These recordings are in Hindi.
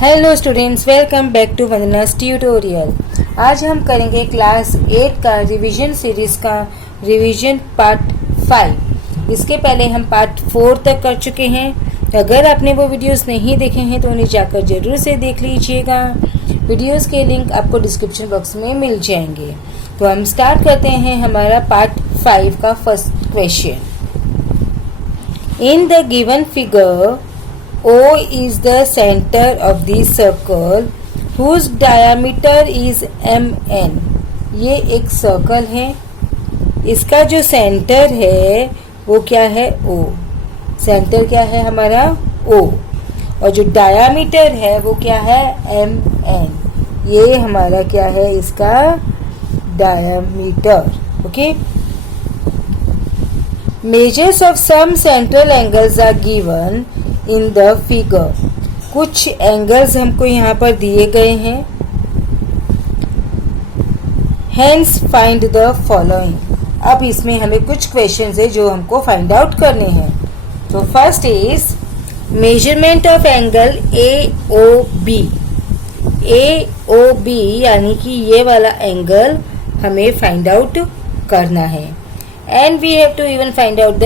Hello students, welcome back to Vandana's tutorial. आज हम करेंगे क्लास 8 का रिवीजन सीरीज का रिवीजन पार्ट 5। इसके पहले हम पार्ट 4 तक कर चुके हैं। अगर आपने वो वीडियोस नहीं देखे हैं तो उन्हें जाकर जरूर से देख लीजिएगा। वीडियोस के लिंक आपको डिस्क्रिप्शन बॉक्स में मिल जाएंगे। तो हम स्टार्ट करते हैं हमारा पार्ट 5 का first question. In the given figure O is the center of the circle whose diameter is mn। ये एक सर्कल है, इसका जो सेंटर है वो क्या है O। सेंटर क्या है हमारा O, और जो डायामीटर है वो क्या है mn। ये हमारा क्या है, इसका diameter. Okay, measures of some central angles are given in the figure. कुछ एंगल्स हमको यहाँ पर दिए गए हैं। Hence find the following. अब इसमें हमें कुछ क्वेश्चंस है जो हमको फाइंड आउट करने हैं। तो first is measurement of angle A O B. A O B यानी कि ये वाला एंगल हमें फाइंड आउट करना है। And we have to even find out the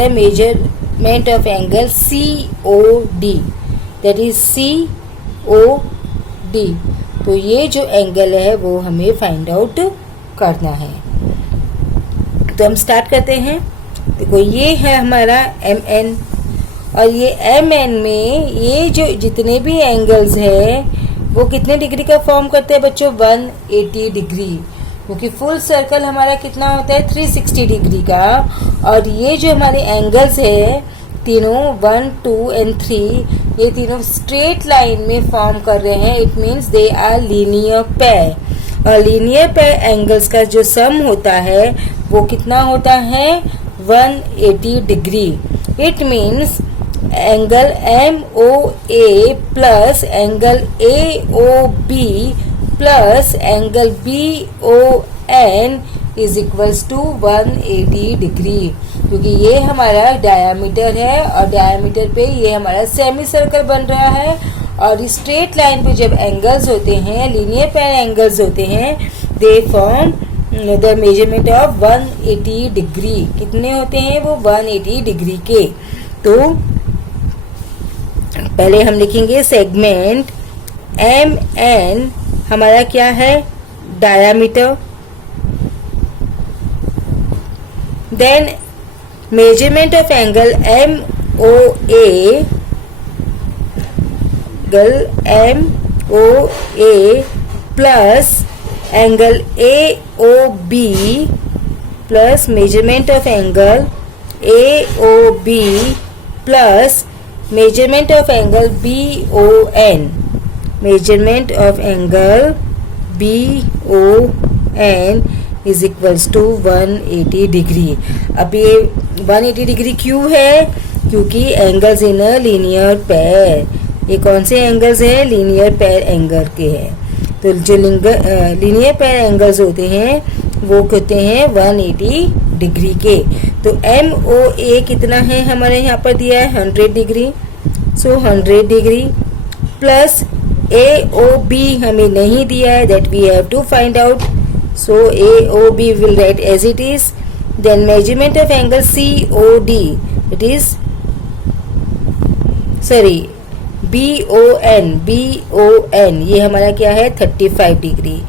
measurement of angle COD, that is COD। तो ये जो एंगल है वो हमें फाइंड आउट करना है। तो हम स्टार्ट करते हैं। देखो, ये है हमारा MN, और ये MN में ये जो जितने भी एंगल्स है वो कितने डिग्री का फॉर्म करते हैं बच्चों? 180 डिग्री, क्योंकि फुल सर्कल हमारा कितना होता है 360 डिग्री का। और ये जो हमारे एंगल्स है तीनों 1, 2 एंड 3, ये तीनों स्ट्रेट लाइन में फॉर्म कर रहे हैं। It means they are linear pair. और लीनियर पेयर एंगल्स का जो सम होता है वो कितना होता है? 180 degree. It means angle MOA plus angle AOB plus angle BON is equals to 180 degree, क्योंकि ये हमारा डायामीटर है और डायामीटर पे ये हमारा सेमी सर्कल बन रहा है। और स्ट्रेट लाइन पे जब एंगल्स होते हैं, लीनियर पेयर एंगल्स होते हैं, they form the measurement of 180 degree. कितने होते हैं वो? 180 डिग्री के। तो पहले हम लिखेंगे सेगमेंट MN हमारा क्या है? Diameter. Then measurement of angle MOA, plus angle AOB plus measurement of angle AOB plus measurement of angle BON। Measurement of angle BON is equals to 180 degree. अब ये 180 डिग्री क्यों है? क्योंकि angles in a linear pair. ये कौन से एंगल्स हैं? लीनियर पेयर एंगल के हैं। तो जो लीनियर पेयर एंगल्स होते हैं वो होते हैं 180 डिग्री के। तो MOA कितना है हमारे यहाँ पर दिया है? 100 degree. So 100 degree plus AOB हमें नहीं दिया है, that we have to find out. So AOB will write as it is. Then measurement of angle COD, it is BON ये हमारा क्या है? 35 degree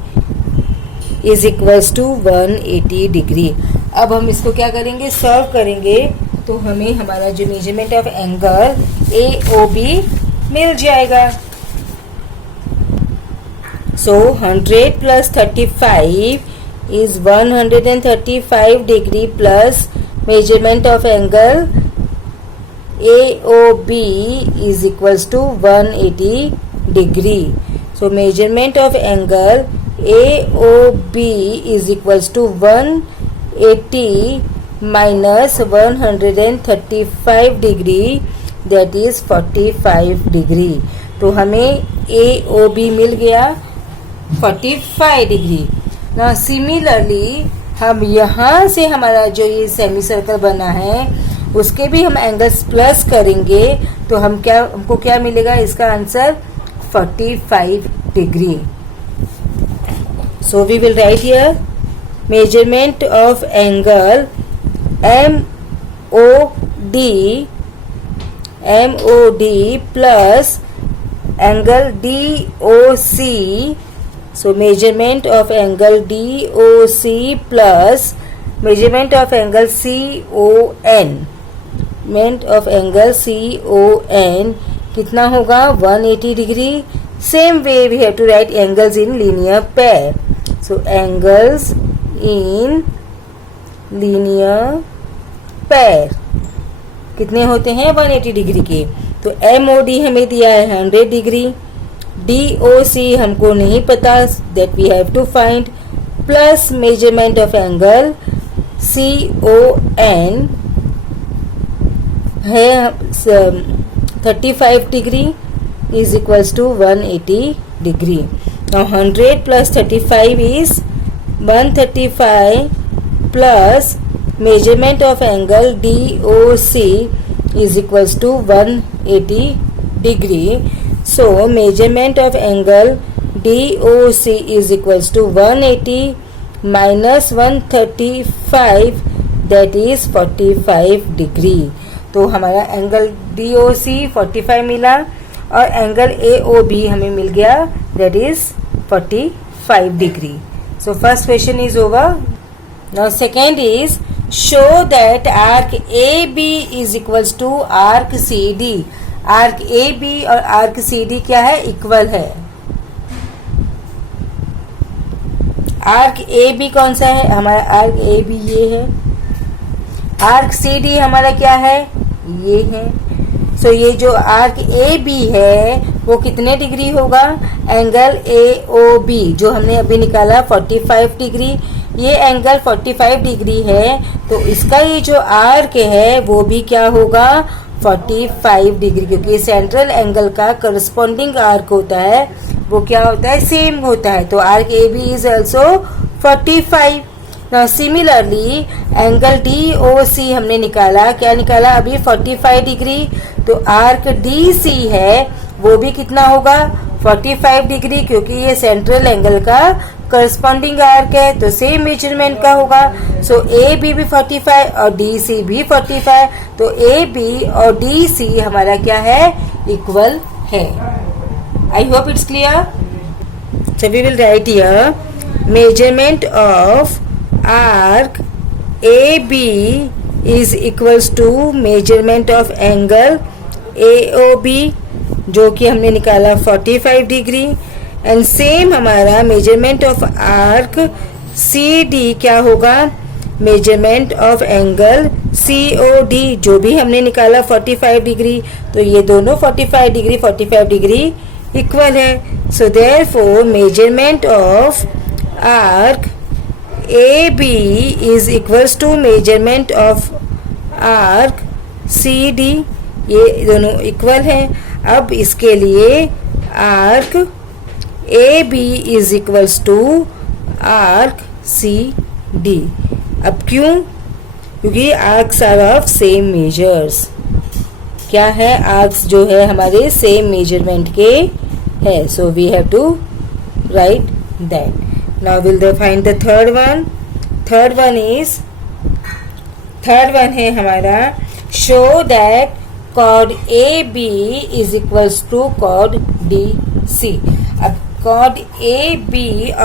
is equals to 180 degree. अब हम इसको क्या करेंगे? सॉल्व करेंगे। तो हमें हमारा जो मेजरमेंट ऑफ एंगल AOB मिल जाएगा। So 100 plus 35 is 135 degree plus measurement of angle AOB is equals to 180 degree. So measurement of angle AOB is equals to 180 minus 135 degree, that is 45 degree. तो हमें AOB मिल गया 45 डिग्री। ना सिमिलरली हम यहाँ से हमारा जो ये सेमी सर्कल बना है उसके भी हम एंगल्स प्लस करेंगे तो हमको क्या मिलेगा? इसका answer 45 degree. So we will write here measurement of angle MOD plus angle DOC. So measurement of angle DOC plus measurement of angle CON. Measurement of angle CON कितना होगा 180 degree. Same way we have to write angles in linear pair. So angles in linear pair कितने होते हैं 180 डिग्री के. तो MOD हमें दिया है 100 डिग्री. DOC हमको नहीं पता, that we have to find, plus measurement of angle CON है 35 degree is equals to 180 degree. Now 100 plus 35 is 135 plus measurement of angle DOC is equals to 180 degree. So measurement of angle DOC is equals to 180 minus 135, that is 45 degree. तो हमारा एंगल DOC 45 मिला और एंगल AOB हमें मिल गया, that is 45 degree. So first question is over. Now second is show that arc AB is equals to arc CD. Arc AB और आर्क CD क्या है, इक्वल है. आर्क AB कौन सा है, हमारा आर्क AB ये है. आर्क CD हमारा क्या है, ये है. सो ये जो आर्क AB है वो कितने डिग्री होगा, एंगल AOB जो हमने अभी निकाला 45 डिग्री. ये एंगल 45 डिग्री है, तो इसका ये जो आर्क है वो भी क्या होगा 45 डिग्री, क्योंकि सेंट्रल एंगल का करस्पॉन्डिंग आर्क होता है वो क्या होता है, सेम होता है. तो arc AB is also 45. Now similarly angle DOC हमने निकाला, क्या निकाला अभी 45 डिग्री. तो आर्क DC है वो भी कितना होगा 45 डिग्री, क्योंकि ये सेंट्रल एंगल का करस्पॉन्डिंग आर्क है, तो सेम मेजरमेंट का होगा. सो AB भी 45 और DC भी 45. तो AB और DC हमारा क्या है, इक्वल है. I hope it's clear. So we will write here measurement of arc AB is equals to measurement of angle AOB जो कि हमने निकाला 45 डिग्री. एंड सेम हमारा मेजरमेंट ऑफ आर्क CD क्या होगा, मेजरमेंट ऑफ एंगल COD जो भी हमने निकाला 45 डिग्री. तो ये दोनों 45 डिग्री इक्वल है. So therefore measurement of arc AB is equals to measurement of arc CD, ये दोनों इक्वल हैं. अब इसके लिए arc AB is equals to arc CD. अब क्यों, क्योंकि arcs are of same measures. क्या है, आर्क्स जो है हमारे सेम मेजरमेंट के है. So we have to write that. Now we'll find the third one. Third one है हमारा show that chord AB is equals to chord DC. अब chord AB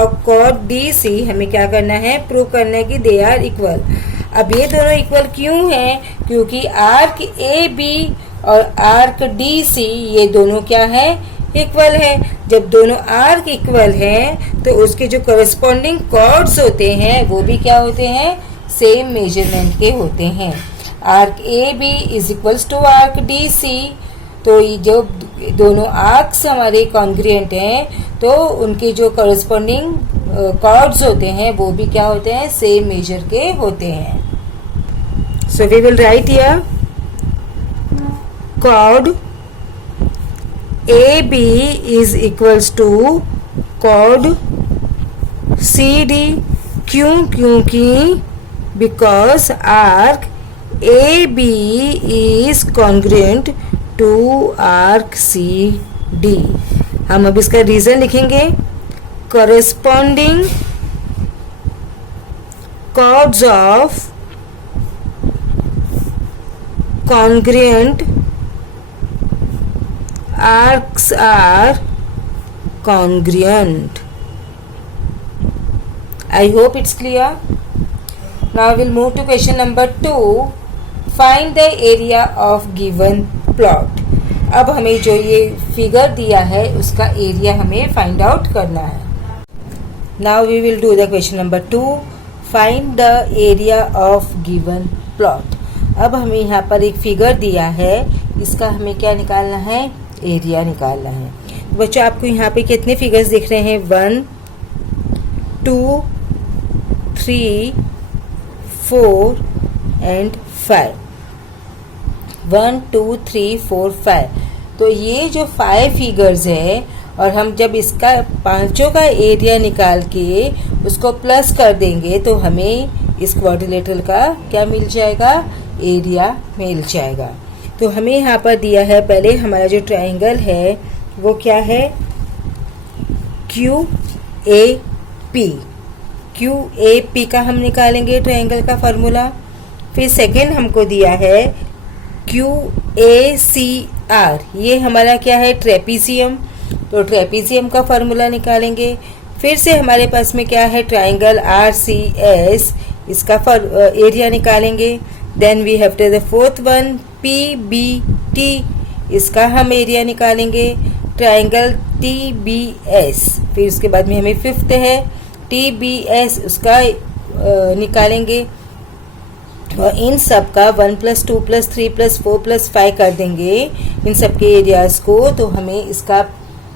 और chord DC हमें क्या करना है, प्रूव करना है कि दे आर इक्वल. अब ये दोनों इक्वल क्यों हैं, क्योंकि आर्क AB और आर्क DC ये दोनों क्या है, इक्वल है. जब दोनों आर्क इक्वल हैं तो उसके जो करस्पॉन्डिंग कॉर्ड्स होते हैं वो भी क्या होते हैं, सेम मेजरमेंट के होते हैं. Arc AB is equals to arc DC. तो जो दोनों आर्क्स हमारे कॉन्ग्रुएंट हैं तो उनके जो करस्पॉन्डिंग कॉर्ड्स होते हैं वो भी क्या होते हैं, सेम मेजर के होते हैं. So we will write here chord AB is equals to chord CD. क्यों, क्योंकि because arc AB is congruent to arc CD. हम अब इसका रीजन लिखेंगे, corresponding chords of congruent arcs are congruent. I hope it's clear. Now we'll move to question number 2. Find the area of given plot. अब हमें जो ये फिगर दिया है उसका एरिया हमें फाइंड आउट करना है. Now we will do the question number 2. Find the area of given plot. अब हमें यहाँ पर एक फिगर दिया है, इसका हमें क्या निकालना है, एरिया निकालना है. बच्चों आपको यहाँ पे कितने फिगर्स दिख रहे हैं, 1 2 3 4 एंड 5. 1 2 3 4 5. तो ये जो 5 फिगर्स है और हम जब इसका पांचों का एरिया निकाल के उसको प्लस कर देंगे तो हमें इस क्वाड्रिलेटरल का क्या मिल जाएगा, एरिया मिल जाएगा. तो हमें यहाँ पर दिया है, पहले हमारा जो ट्रायंगल है वो क्या है, QAP. QAP का हम निकालेंगे ट्रायंगल का फार्मूला. फिर सेकेंड हमको दिया है QACR. ये हमारा क्या है, ट्रेपीजियम. तो ट्रेपीजियम का फार्मूला निकालेंगे. फिर से हमारे पास में क्या है, ट्रायंगल RCS. इसका एरिया निकालेंगे. Then we have to the fourth one PBT. इसका हम एरिया निकालेंगे. Triangle TBS. फिर उसके बाद में हमें फिफ्थ है TBS, उसका निकालेंगे. और इन सब का 1 + 2 + 3 + 4 + 5 कर देंगे इन सब के एरियाज को, तो हमें इसका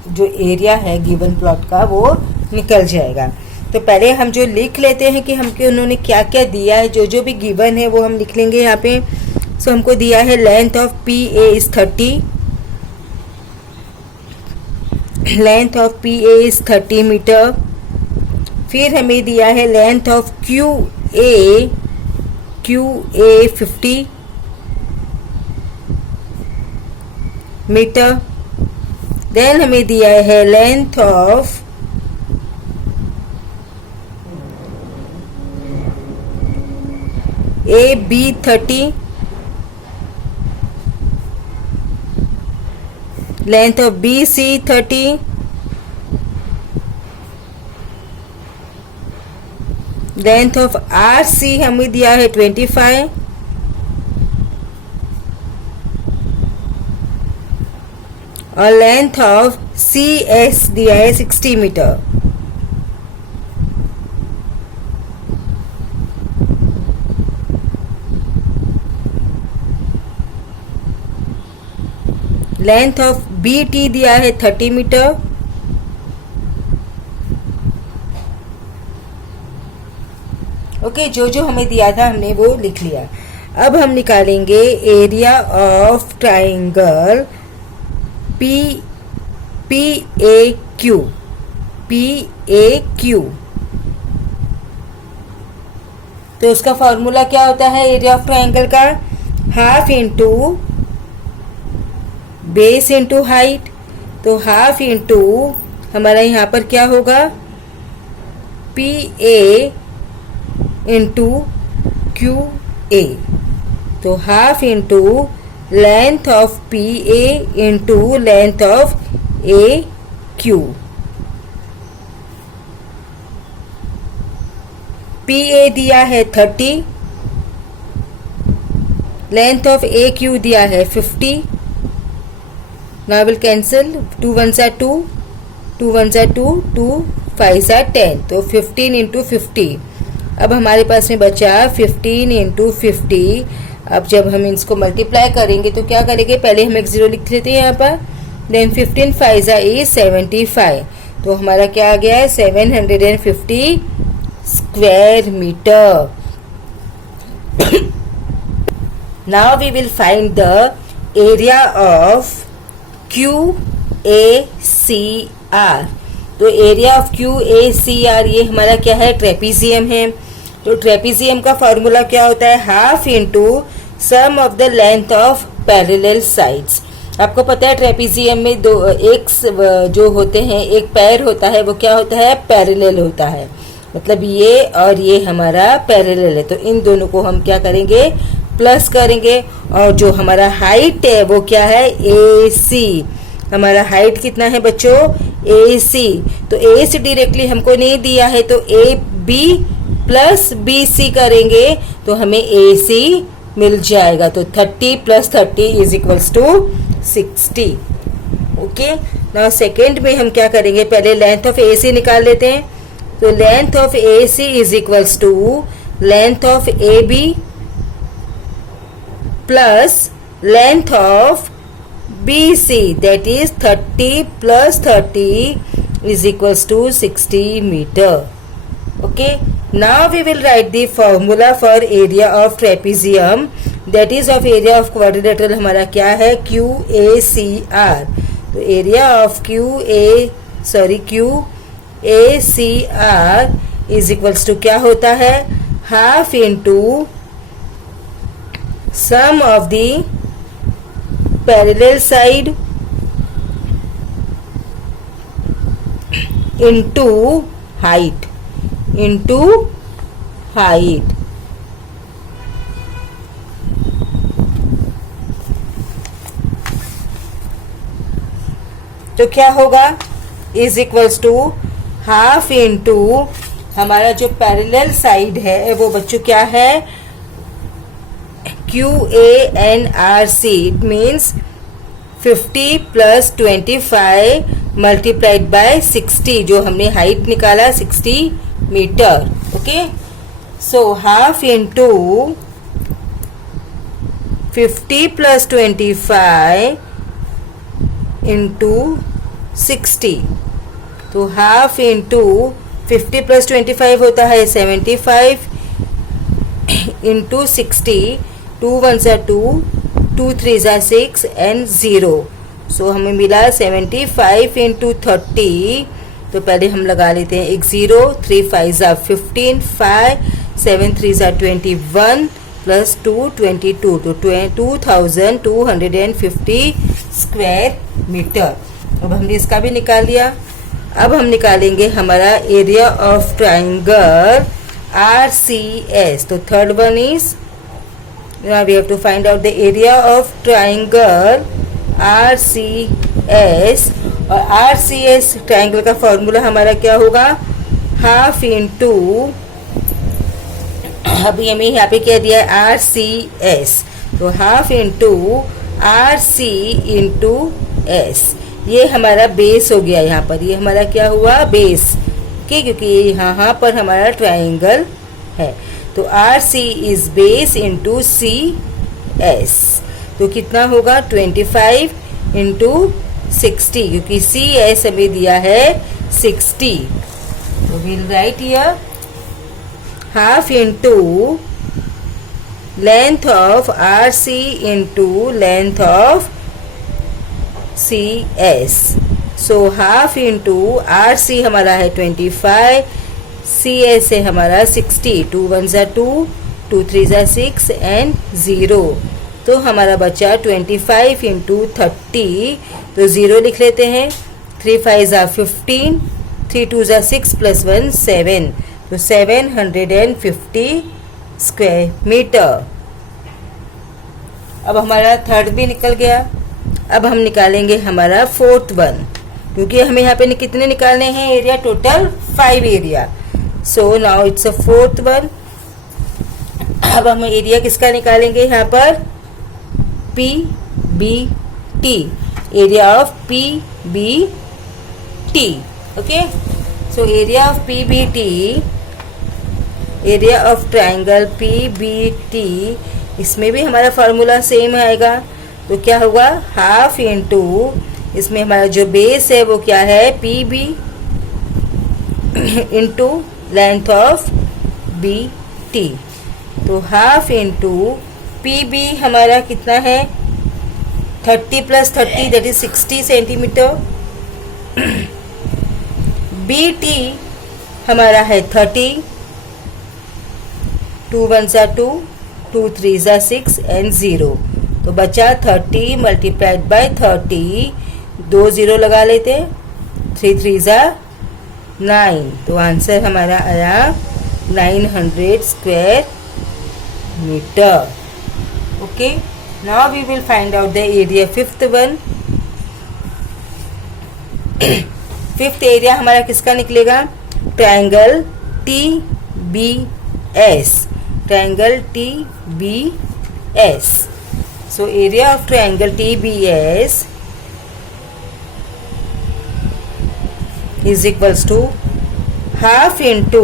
जो एरिया है गिवन प्लॉट का वो निकल जाएगा. तो पहले हम जो लिख लेते हैं कि हमको उन्होंने क्या क्या दिया है, जो जो भी गिवन है वो हम लिख लेंगे यहाँ पे. सो हमको दिया है length of PA is 30. Length of PA is 30 metre. फिर हमें दिया है length of QA 50 metre. Then हमें दिया है length of AB 30. Length of BC 30. Length of RC हमें दिया है 25. और लेंथ ऑफ CS दिया है 60 मीटर. लेंथ ऑफ BT दिया है 30 मीटर. ओके, जो जो हमें दिया था हमने वो लिख लिया. अब हम निकालेंगे एरिया ऑफ ट्राइंगल PAQ. तो उसका फॉर्मूला क्या होता है एरिया ऑफ ट्राइंगल का, half into base into height. तो हाफ इंटू हमारा यहाँ पर क्या होगा, PA इंटू QA. तो half into length of PA into length of AQ. PA दिया है 30. लेंथ ऑफ AQ दिया है 50. Now we'll cancel. 2 1s are 2, 2 1s are 2, 2 5s are 10. तो 15 इंटू 50. अब हमारे पास में बचा 15 इंटू 50. अब जब हम इसको मल्टीप्लाई करेंगे तो क्या करेंगे, पहले हम एक 0 लिख लेते हैं यहाँ पर. Then 15 5s are 75. तो हमारा क्या आ गया है, 750 square metre. Now we will find the area of QACR. तो एरिया ऑफ QACR ये हमारा क्या है, ट्रेपीजियम है. तो ट्रेपीजियम का फॉर्मूला क्या होता है, half into sum of the length of parallel sides. आपको पता है ट्रेपीजियम में दो एक जो होते हैं, एक पैर होता है वो क्या होता है, पैरेलल होता है, मतलब ये और ये हमारा पैरेलल है। तो इन दोनों को हम क्या करेंगे, प्लस करेंगे। और जो हमारा हाइट है वो क्या है, AC। हमारा हाइट कितना है बच्चों, AC। तो A से डायरेक्टली हमको नहीं दिया है, तो AB प्लस BC करेंगे तो हमें AC मिल जाएगा। तो 30 + 30 = 60। ओके, नाउ सेकेंड में हम क्या करेंगे, पहले लेंथ ऑफ AC निकाल लेते हैं। तो length of AC = length of AB plus length of BC, that is 30 + 30 = 60 meter. Okay, now we will write the formula for area of trapezium, that is of area of quadrilateral हमारा क्या है, QACR। तो एरिया ऑफ QACR = क्या होता है, half into sum of the parallel side into height तो क्या होगा, = हाफ इंटू हमारा जो पैरेलल साइड है वो बच्चों क्या है, QANRC। इट मीन्स 50 + 25 × 60, जो हमने हाइट निकाला 60 metre. Okay, so half into 50 + 25 × 60। तो हाफ इंटू 50 + 25 होता है 75 × 60। 2 1s are 2, 2 3s are 6 and 0। सो हमें मिला 75 × 30। तो पहले हम लगा लेते हैं एक 0, 3 5s are 15, 5 7 3s are 21 + 2 22, तो 2250 स्क्वायर मीटर। अब हमने इसका भी निकाल लिया। अब हम निकालेंगे हमारा एरिया ऑफ ट्राइंगल RCS। तो third one is, now we have to find out the area of triangle RCS। और RCS ट्राइंगल का फॉर्मूला हमारा क्या होगा, हाफ इंटू, अभी हमें यहाँ पे क्या दिया है, RCS। तो हाफ इंटू RC × S। ये हमारा बेस हो गया, यहाँ पर ये हमारा क्या हुआ, बेस। ओके, क्योंकि यहाँ पर हमारा ट्राइंगल है। तो RC is base into CS। तो कितना होगा, 25 × 60, क्योंकि CS हमें दिया है 60। तो will write here half into length of RC × length of CS। So half into RC हमारा है 25, CS है हमारा 60। 2 1s are 2, 2 3s are 6 and 0। तो हमारा बचा 25 × 30। तो 0 लिख लेते हैं। 3 5s are 15, 3 2s are 6 + 1 7। तो 750 स्क्वायर मीटर। अब हमारा थर्ड भी निकल गया। अब हम निकालेंगे हमारा फोर्थ वन, क्योंकि हमें यहाँ पे कितने निकालने हैं area, total 5 area. So now it's a fourth one. अब हम एरिया किसका निकालेंगे यहाँ पर, PBT, area of PBT। Okay, so area of PBT, area of triangle PBT, इसमें भी हमारा फॉर्मूला सेम आएगा। तो क्या होगा, हाफ इंटू, इसमें हमारा जो बेस है वो क्या है, PB into length of BT। तो हाफ इंटू PB हमारा कितना है, 30 + 30 दैट इज 60 सेंटीमीटर। BT हमारा है 30, 2 1s are 2, 2 3s are 6 and 0। तो बचा 30 मल्टीप्लाइड बाय 30, 2 0 लगा लेते हैं, 3 3 9। तो आंसर हमारा आया 900 square metre. Okay, now we will find out the area. Fifth one, fifth area हमारा किसका निकलेगा? Triangle TBS, triangle TBS। So area of triangle TBS is equals to half into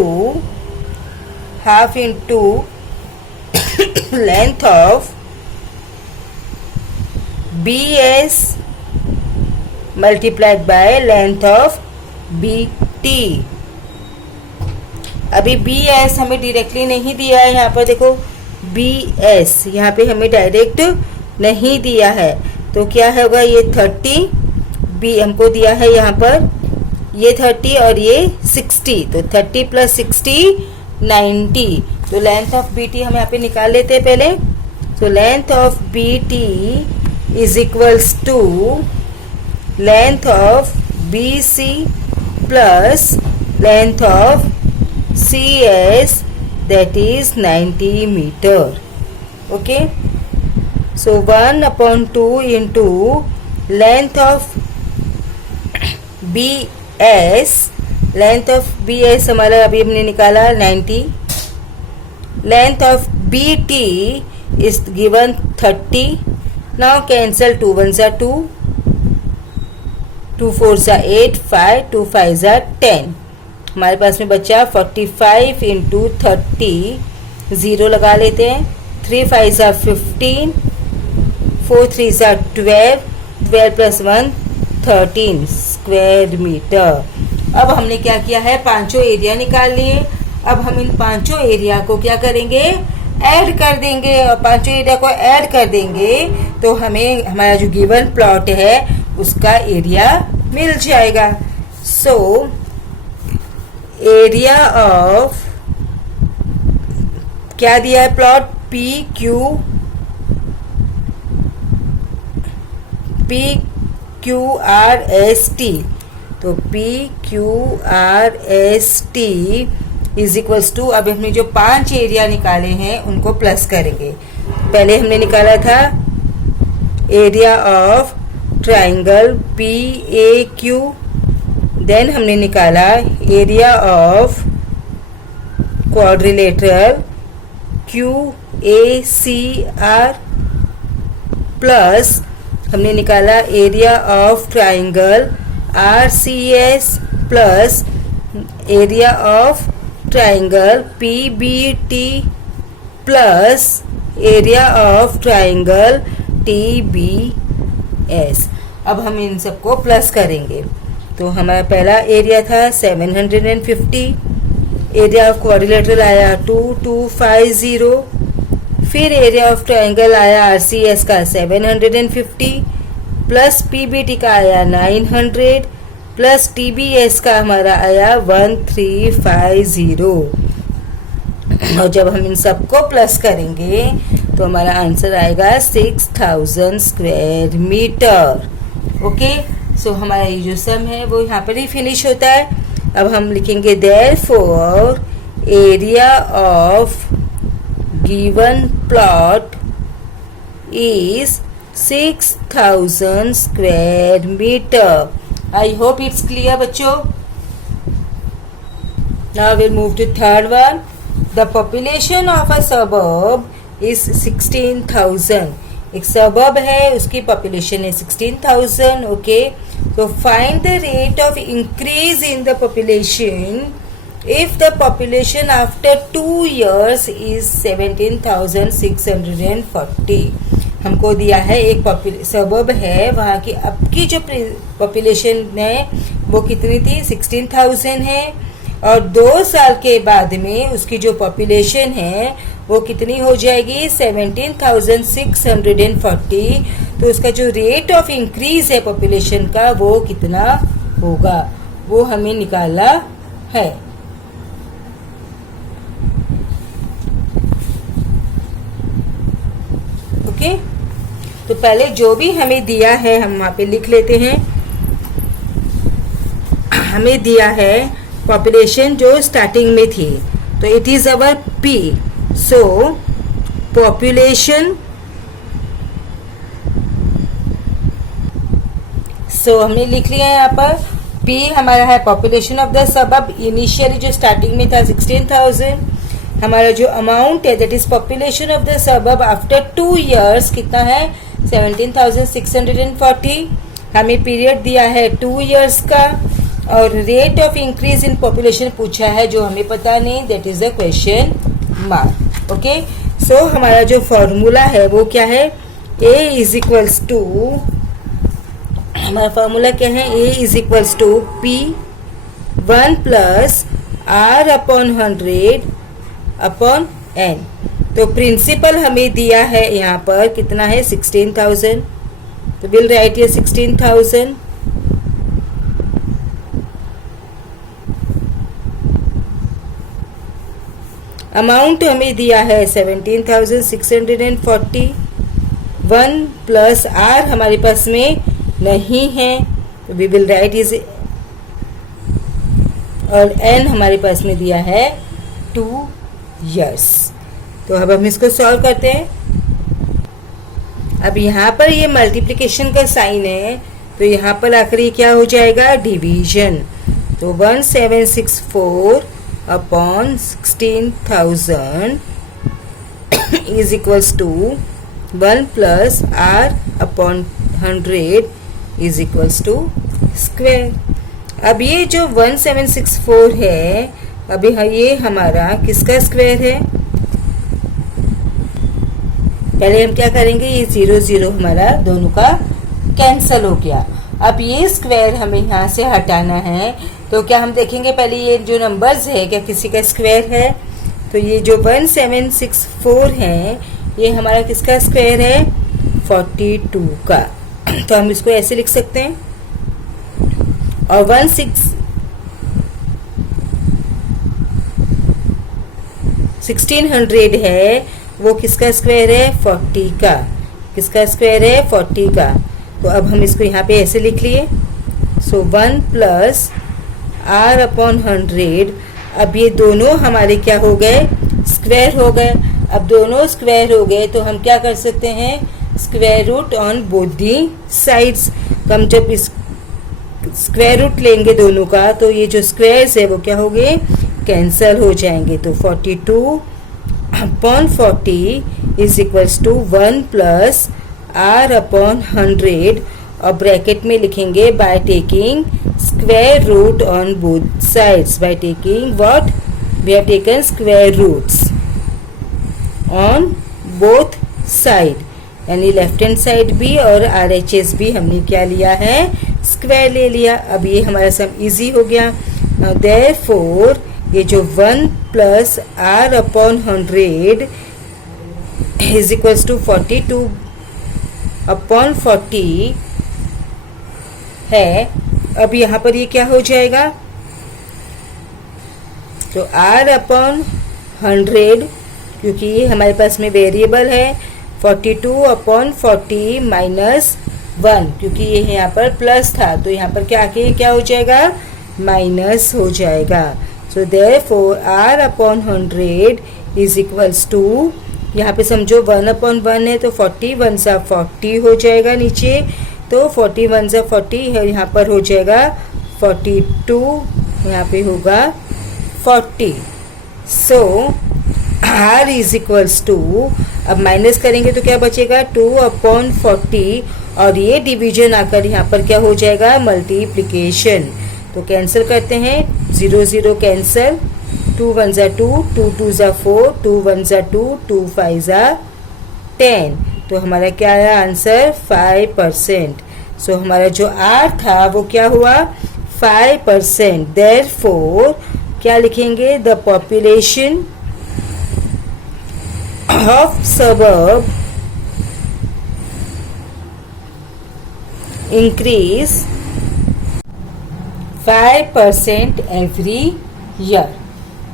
length of BS multiplied by length of BT। अभी BS हमें डायरेक्टली नहीं दिया है, यहाँ पर देखो BS यहाँ पे हमें डायरेक्ट नहीं दिया है, तो क्या होगा? ये 30 B हमको दिया है यहाँ पर, ये 30 और ये 60, तो 30 प्लस 60 90। तो लेंथ ऑफ BT हम यहाँ पे निकाल लेते हैं पहले। तो length of BT is equals to length of BC plus length of CS, that is 90 meter। okay, so 1/2 into length of BS, length of BS हमारा अभी हमने निकाला 90, length of BT is given 30। now cancel 2 1s are 2, 2 4s are 8, 5 2 5s are 10। हमारे पास में बचा 45 इंटू 30, 0 लगा लेते हैं, 3 5s are 15, 4 3s are 12, 12 plus 1 13 square metre. अब हमने क्या किया है? पांचों एरिया निकाल लिए। अब हम इन पांचों एरिया को क्या करेंगे? ऐड कर देंगे, और पांचों एरिया को ऐड कर देंगे तो हमें हमारा जो गिवन प्लॉट है उसका एरिया मिल जाएगा। सो एरिया ऑफ क्या दिया है प्लॉट? PQRST। तो PQRST इज इक्वल्स टू, अब हमने जो 5 एरिया निकाले हैं उनको प्लस करेंगे। पहले हमने निकाला था area of triangle PAQ, then हमने निकाला area of quadrilateral QACR, plus हमने निकाला area of triangle RCS, plus area of triangle PBT, plus area of triangle TBS। अब हम इन सबको प्लस करेंगे। तो हमारा पहला एरिया था 750, एरिया ऑफ क्वाड्रिलेटरल आया 2250, फिर एरिया ऑफ ट्रायंगल आया RCS का 750, प्लस PBT का आया 900, प्लस TBS का हमारा आया 1350। और जब हम इन सबको प्लस करेंगे तो हमारा आंसर आएगा 6000 स्क्वायर मीटर। ओके, सो हमारा ये जो सम है वो यहाँ पर ही फिनिश होता है। अब हम लिखेंगे therefore area of given plot is 6000 square metre. I hope it's clear बच्चों। Now will move to third one. The population of a suburb is 16,000। एक सबर्ब है, उसकी पॉपुलेशन है 16,000। ओके, तो find the rate of increase in the population if the population after 2 years is 17,640। हमको दिया है एक सबर्ब है, वहाँ की अब की जो पॉपुलेशन है वो कितनी थी? 16,000 है, और 2 साल के बाद में उसकी जो पॉपुलेशन है वो कितनी हो जाएगी? 17,640। तो उसका जो रेट ऑफ इंक्रीज है पॉपुलेशन का वो कितना होगा, वो हमें निकालना है। ओके, तो पहले जो भी हमें दिया है हम वहाँ पे लिख लेते हैं। हमें दिया है पॉपुलेशन जो स्टार्टिंग में थी, तो it is our P. So population, so हमने लिख लिया है यहाँ पर पी हमारा है population of the suburb. Initially जो स्टार्टिंग में था 16,000। हमारा जो अमाउंट है that is population of the suburb after 2 years कितना है 17,640। हमें पीरियड दिया है 2 years का, और rate of increase in population पूछा है जो हमें पता नहीं, that is the question mark. Okay, so हमारा जो फॉर्मूला है वो क्या है, ए इज इक्वल्स टू, हमारा फॉर्मूला क्या है, A is equals to P 1 plus are upon 100 upon N. तो प्रिंसिपल हमें दिया है यहाँ पर कितना है 16,000, तो विल राइट ये 16,000। अमाउंट हमें दिया है 17,640। 1 प्लस आर हमारे पास में नहीं है, तो वी विल राइट इज, और एन हमारे पास में दिया है 2 years। तो अब हम इसको सॉल्व करते हैं। अब यहाँ पर ये मल्टीप्लिकेशन का साइन है, तो यहाँ पर आखिरी क्या हो जाएगा, डिवीजन। तो 1764 upon 16,000 is equals to 1 plus are upon 100 is equals to square. अब ये जो 1764 है, अभी ये हमारा किसका स्क्वायर है, पहले हम क्या करेंगे, ये 0 0 हमारा दोनों का कैंसल हो गया। अब ये स्क्वायर हमें यहाँ से हटाना है, तो क्या हम देखेंगे पहले ये जो नंबर्स है क्या किसी का स्क्वायर है। तो ये जो 1764 है ये हमारा किसका स्क्वायर है, 42 का। तो हम इसको ऐसे लिख सकते हैं। और 1600 है वो किसका स्क्वायर है, 40 का। किसका स्क्वायर है, 40 का। तो अब हम इसको यहाँ पे ऐसे लिख लिए। सो 1 प्लस आर अपॉन 100। अब ये दोनों हमारे क्या हो गए, स्क्वायर हो गए। अब दोनों स्क्वायर हो गए तो हम क्या कर सकते हैं, square root on both the sides. तो हम जब इस स्क्वायर रूट लेंगे दोनों का, तो ये जो स्क्वायर्स है वो क्या हो गए, कैंसल हो जाएंगे। तो 42 upon 40 is equals to 1 plus are upon 100, और ब्रैकेट में लिखेंगे by taking square root on both sides. By taking what, we have taken square roots on both side, यानी लेफ्ट हैंड साइड भी और RHS भी हमने क्या लिया है, स्क्वायर ले लिया। अब ये हमारा सम इजी हो गया। देयरफॉर ये जो 1 plus are upon 100 is equals to 42 upon 40 है। अब यहाँ पर ये क्या हो जाएगा, तो r अपॉन 100, क्योंकि ये हमारे पास में वेरिएबल है, 42 अपॉन 40 माइनस 1, क्योंकि ये यहाँ पर प्लस था तो यहाँ पर क्या आके क्या हो जाएगा, माइनस हो जाएगा। So therefore r upon 100 is equals to, यहाँ पे समझो 1 अपॉन 1 है तो 40 1 सा 40 हो जाएगा नीचे, तो 40 1 सा 40 है, यहाँ पर हो जाएगा 42, यहाँ पे होगा 40। सो r इज इक्वल्स टू, अब माइनस करेंगे तो क्या बचेगा, 2 अपॉन 40, और ये डिवीजन आकर यहाँ पर क्या हो जाएगा, मल्टीप्लिकेशन। तो कैंसिल करते हैं, 0 0 कैंसिल, 2 1 ज़ा 2, 2 2 ज़ा 4, 2 1 ज़ा 2, 2 5 ज़ा 10। तो हमारा क्या आया आंसर, 5%। सो हमारा जो r था वो क्या हुआ, 5%। देयरफॉर क्या लिखेंगे, the population of suburb increase 5% every year.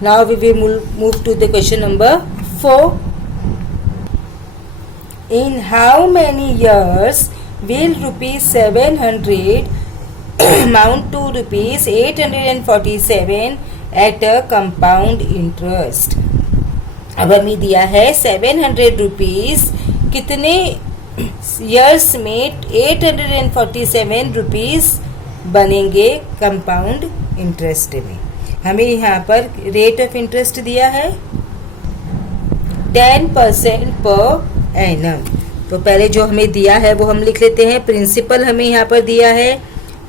Now we will move to the question number 4. In how many years will ₹700 amount to ₹847 at a compound interest। अब हमें दिया है 700 रुपीज कितने ईयर्स में 847 रुपीज बनेंगे कंपाउंड इंटरेस्ट में। हमें यहाँ पर रेट ऑफ इंटरेस्ट दिया है 10% पर एनम। तो पहले जो हमें दिया है वो हम लिख लेते हैं। प्रिंसिपल हमें यहाँ पर दिया है,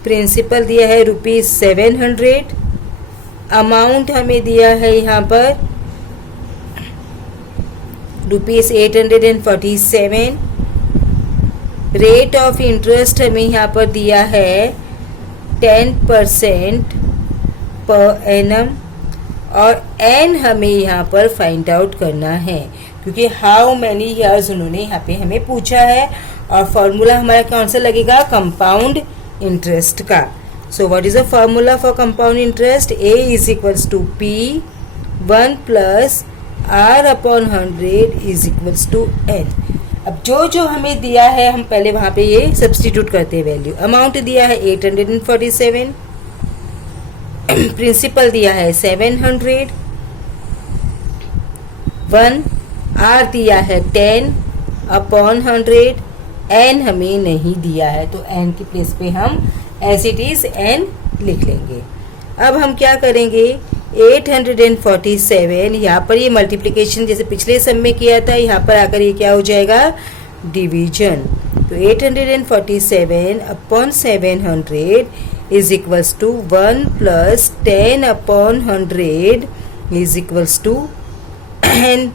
प्रिंसिपल दिया है ₹700। अमाउंट हमें दिया है यहाँ पर ₹847। रेट ऑफ इंटरेस्ट हमें यहाँ पर दिया है 10% पर एनम, और एन हमें यहाँ पर फाइंड आउट करना है क्योंकि हाउ मैनी ईयर्स उन्होंने यहाँ पे हमें पूछा है। और फॉर्मूला हमारा कौन सा लगेगा? कंपाउंड इंटरेस्ट का। So what is the formula for compound interest? A is equals to P1 plus R/100 is equals to N। अब जो हमें दिया है हम पहले वहां पे ये सब्स्टिट्यूट करते हैं वैल्यू। अमाउंट दिया है 847, प्रिंसिपल दिया है 700, 1 R दिया है 10/100, N हमें नहीं दिया है तो N की प्लेस पे हम एज इट इज N लिख लेंगे। अब हम क्या करेंगे? 847 यहाँ पर ये मल्टीप्लिकेशन जैसे पिछले सम में किया था, यहाँ पर आकर ये क्या हो जाएगा? डिवीजन। तो 847/700 is equals to 1 plus 10/100 is equals to N।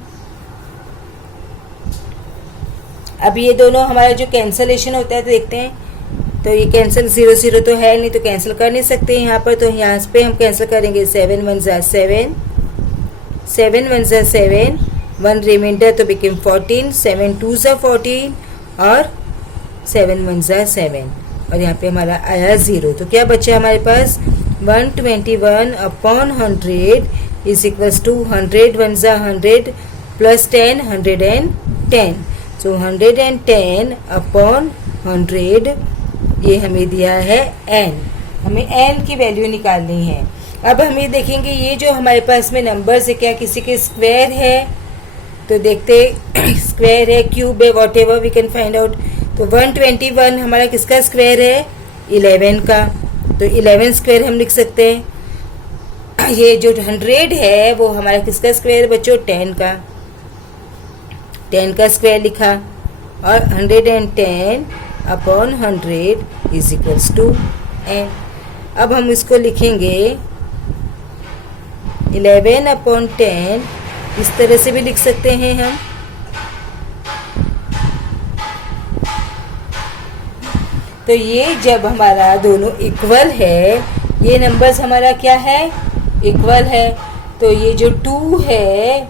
अब ये दोनों हमारा जो कैंसलेशन होता है तो देखते हैं, तो ये कैंसिल 0 तो है नहीं तो कैंसिल कर नहीं सकते यहाँ पर। तो यहाँ पे हम कैंसिल करेंगे 7 1 7, 7 1 7, 1 रिमाइंडर तो बिकेम 14, 7 2 14 और 7 1 7, और यहाँ पे हमारा आया 0। तो क्या बचा हमारे पास? 121/100 इज इक्वल्स टू 100 1 100 प्लस 10 110। सो 110/100 ये हमें दिया है n। हमें n की वैल्यू निकालनी है। अब हमें देखेंगे ये जो हमारे पास में नंबर्स है क्या किसी के स्क्वायर है? तो देखते स्क्वायर है, क्यूब है, whatever we can find out. तो 121 हमारा किसका स्क्वायर है? 11 का। तो 11 स्क्वायर हम लिख सकते हैं। ये जो 100 है वो हमारा किसका स्क्वायर है बच्चों? 10 का। 10 का स्क्वायर लिखा और 110/100 इज इक्वल्स टू n। अब हम इसको लिखेंगे 11/10, इस तरह से भी लिख सकते हैं हम। तो ये जब हमारा दोनों इक्वल है, ये नंबर्स हमारा क्या है? इक्वल है। तो ये जो 2 है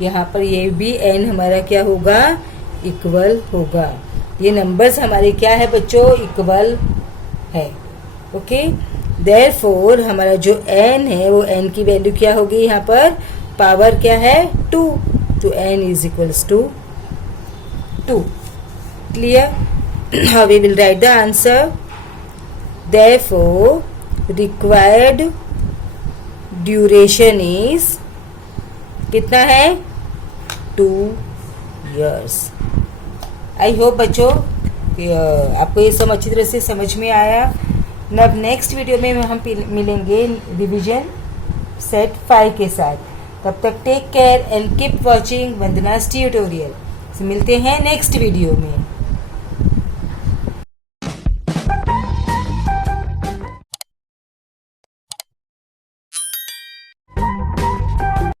यहाँ पर ये भी n हमारा क्या होगा? इक्वल होगा। ये नंबर्स हमारे क्या है बच्चों? इक्वल है। ओके, देयरफॉर हमारा जो n है वो n की वैल्यू क्या होगी? यहाँ पर पावर क्या है? 2। तो n is equals to 2। Clear? Now we will write the answer. Therefore, required duration is कितना है? 2 years। आई होप बच्चों आपको ये सब अच्छी तरह से समझ में आया। अब नेक्स्ट वीडियो में हम मिलेंगे रिवीजन सेट 5 के साथ। तब तक take care and keep watching Vandana's tutorial. मिलते हैं नेक्स्ट वीडियो में।